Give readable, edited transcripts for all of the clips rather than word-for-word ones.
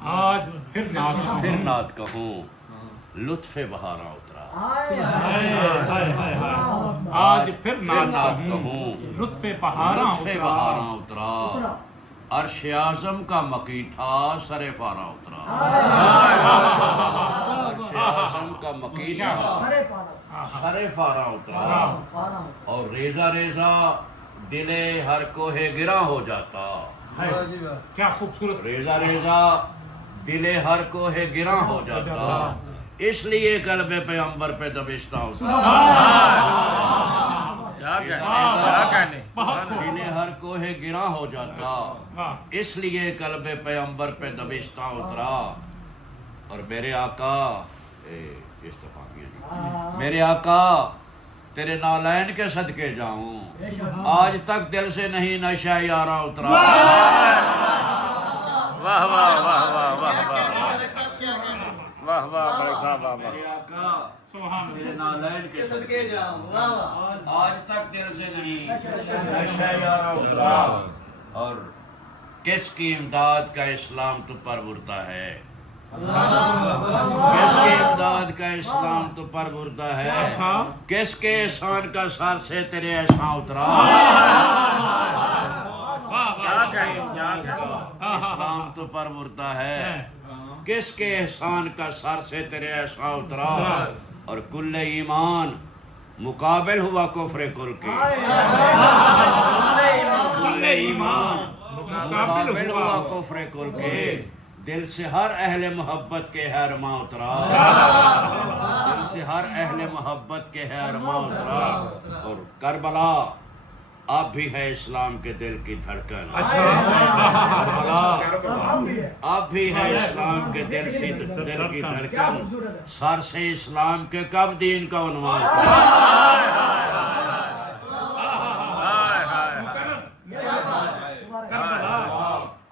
آج پھر نعت کہوں لطف بہاراں اترا آج پھر نعت کہوں لطف بہاراں اترا عرش اعظم کا مکی تھا سر پارا اترا عرش اعظم کا مکی تھا سر پارا اترا اور ریزہ ریزہ دل ہر کوہ گراں ہو جاتا کیا خوبصورت ریزہ ریزہ دل ہر کوہ گراں ہو جاتا اس لیے قلب پیغمبر پہ دبستہ اترا دل ہر کوہ گراں ہو جاتا اس لیے قلب پیغمبر پہ دبستہ اترا اور میرے آقا میرے آقا تیرے نالین کے صدقے جاؤں آج تک دل سے نہیں نشہ یاراں اترا واہ واہ واہ واہ واہ واہ واہ بڑے صاحب واہ میرے آقا تیرے نالین کے صدقے جاؤں آج تک دل سے نہیں نشہ یاراں اترا اور کس کی امداد کا اسلام تو پرورتا ہے کس کے امداد کا اسلام تو پرورتا ہے کس کے احسان کا سر سے تیرے احسان اترا اسلام تو پرورتا ہے کس کے احسان کا سر سے تیرے احسان اترا اور کل ایمان مقابل ہوا کفر کل کے کل ایمان مقابل ہوا کفر کل کے دل سے ہر اہل محبت کے حرماں اترا دل سے ہر اہل محبت کے حرماں اترا اور کربلا اب بھی ہے اسلام کے دل کی دھڑکن کربلا اب بھی ہے اسلام کے دل کی دھڑکن سر سے اسلام کے کب دین کا عنوان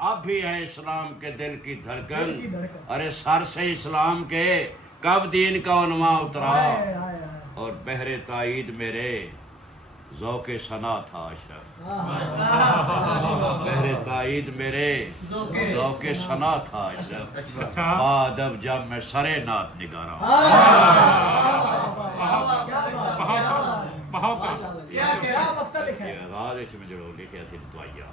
اب بھی ہے اسلام کے دل کی دھڑکن ارے سر سے اسلام کے کب دین کا عنوان اترا اور بہر تائید میرے ذوق ثنا تھا اشرف بہر تائید میرے ذوق ثنا تھا اشرف بعد اب جب میں سرے نعت نگارا بہت آغاز اس میں جڑو لکھے ایسی دعائیہ